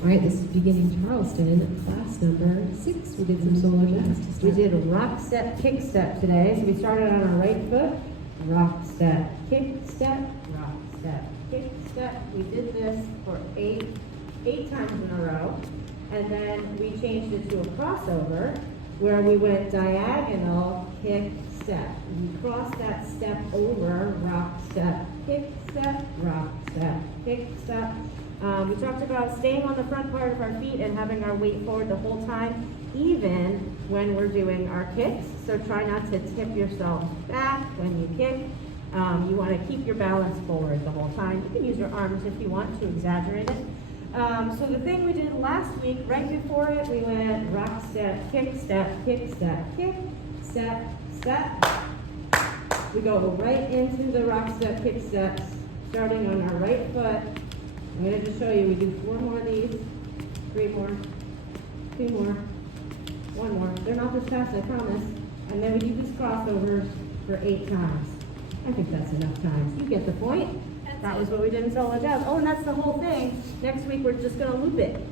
All right, this is beginning Charleston, class number 6. We did some solo jazz to We start. did a rock step, kick step today. So we started on our right foot, rock step, kick step, rock step, kick step. We did this for eight times in a row. And then we changed it to a crossover where we went diagonal, kick, step. We crossed that step over, rock step, rock step, kick step. We talked about staying on the front part of our feet and having our weight forward the whole time, even when we're doing our kicks. So try not to tip yourself back when you kick. You want to keep your balance forward the whole time. You can use your arms if you want to exaggerate it. So the thing we did last week, right before it, we went rock step, kick step, kick step, kick step, step. We go right into the rock step, kick steps, starting on our right foot. I'm going to just show you, we do 4 more of these, 3 more, 2 more, 1 more. They're not this fast, I promise. And then we do these crossovers for 8 times. I think that's enough times. You get the point. That was what we did in solo jazz. Oh, and that's the whole thing. Next week, we're just going to loop it.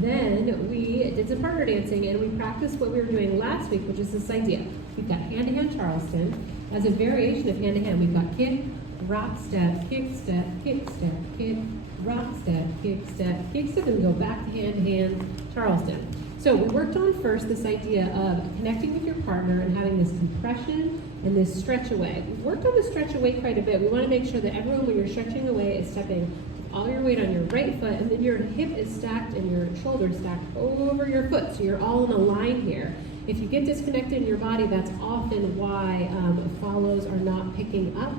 Then we did some partner dancing and we practiced what we were doing last week, which is this idea. We've got hand-to-hand Charleston. As a variation of hand-to-hand, we've got kick, rock step, kick step, kick step, kick, rock step, kick step, kick step, and we go back to hand-to-hand Charleston. So we worked on first this idea of connecting with your partner and having this compression and this stretch away. We've worked on the stretch away quite a bit. We want to make sure that everyone, when you're stretching away, is stepping all your weight on your right foot, and then your hip is stacked and your shoulder stacked over your foot, so you're all in a line here. If you get disconnected in your body, that's often why follows are not picking up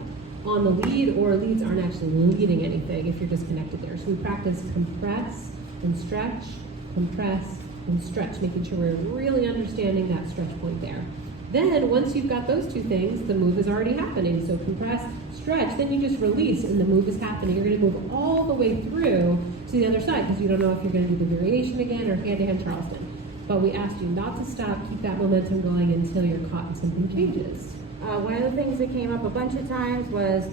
on the lead, or leads aren't actually leading anything if you're disconnected there. So we practice compress and stretch, compress and stretch, making sure we're really understanding that stretch point there. Then once you've got those two things, the move is already happening. So compress, stretch, then you just release and the move is happening. You're going to move all the way through to the other side because you don't know if you're going to do the variation again or hand-to-hand Charleston. But we asked you not to stop, keep that momentum going until you're caught and something changes. One of the things that came up a bunch of times was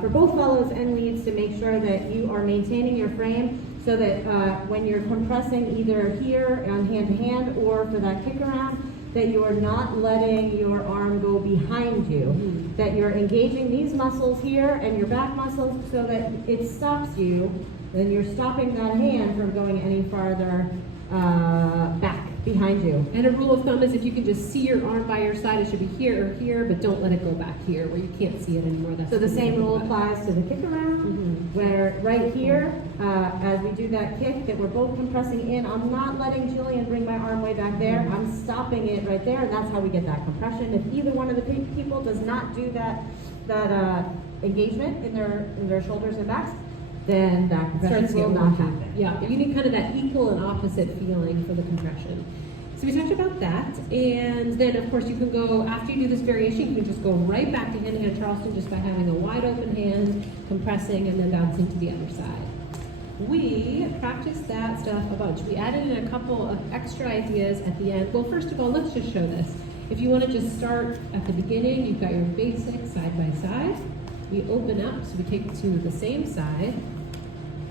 for both follows and leads to make sure that you are maintaining your frame so that when you're compressing either here on hand-to-hand or for that kick around, that you are not letting your arm go behind you, that you're engaging these muscles here and your back muscles so that it stops you, then you're stopping that hand from going any farther back behind you. And a rule of thumb is if you can just see your arm by your side, it should be here or here, but don't let it go back here where you can't see it anymore. That's So the same rule applies to the kick around, where right here, as we do that kick, that we're both compressing in, I'm not letting Jillian bring my arm way back there, I'm stopping it right there, and that's how we get that compression. If either one of the people does not do that engagement in their shoulders and backs, then that compression will not happen. Yeah, you need kind of that equal and opposite feeling for the compression. So we talked about that, and then of course you can go, after you do this variation, you can just go right back to hand-to-hand Charleston just by having a wide open hand, compressing, and then bouncing to the other side. We practiced that stuff a bunch. We added in a couple of extra ideas at the end. Well, first of all, let's just show this. If you want to just start at the beginning, you've got your basic side by side. We open up, so we take it to the same side.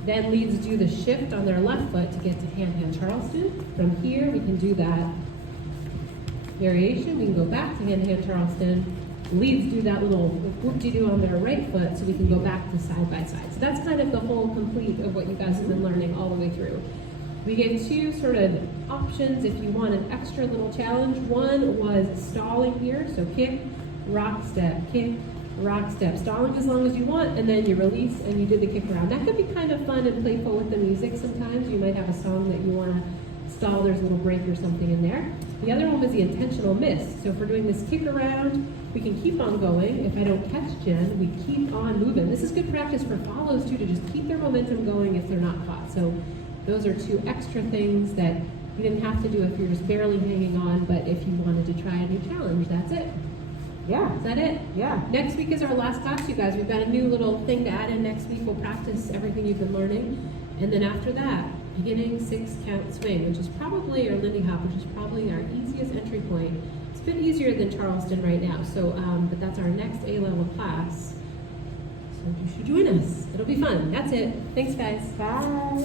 Then leads do the shift on their left foot to get to hand-hand Charleston. From here, we can do that variation. We can go back to hand-hand Charleston. Leads do that little whoop-de-doo on their right foot, so we can go back to side by side. So that's kind of the whole complete of what you guys have been learning all the way through. We gave 2 sort of options if you want an extra little challenge. One was stalling here, so kick, rock step, kick, rock step, stalling as long as you want, and then you release and you do the kick around. That could be kind of fun and playful with the music sometimes. You might have a song that you want to stall, there's a little break or something in there. The other one was the intentional miss. So if we're doing this kick around, we can keep on going. If I don't catch Jen, we keep on moving. This is good practice for follows too, to just keep their momentum going if they're not caught. So those are 2 extra things that you didn't have to do if you're just barely hanging on, but if you wanted to try a new challenge, that's it. Yeah. Is that it? Yeah. Next week is our last class, you guys. We've got a new little thing to add in next week. We'll practice everything you've been learning. And then after that, beginning 6-count swing, which is probably, or Lindy Hop, which is probably our easiest entry point. It's a bit easier than Charleston right now. So, but that's our next A-level class. So you should join us. It'll be fun. That's it. Thanks, guys. Bye.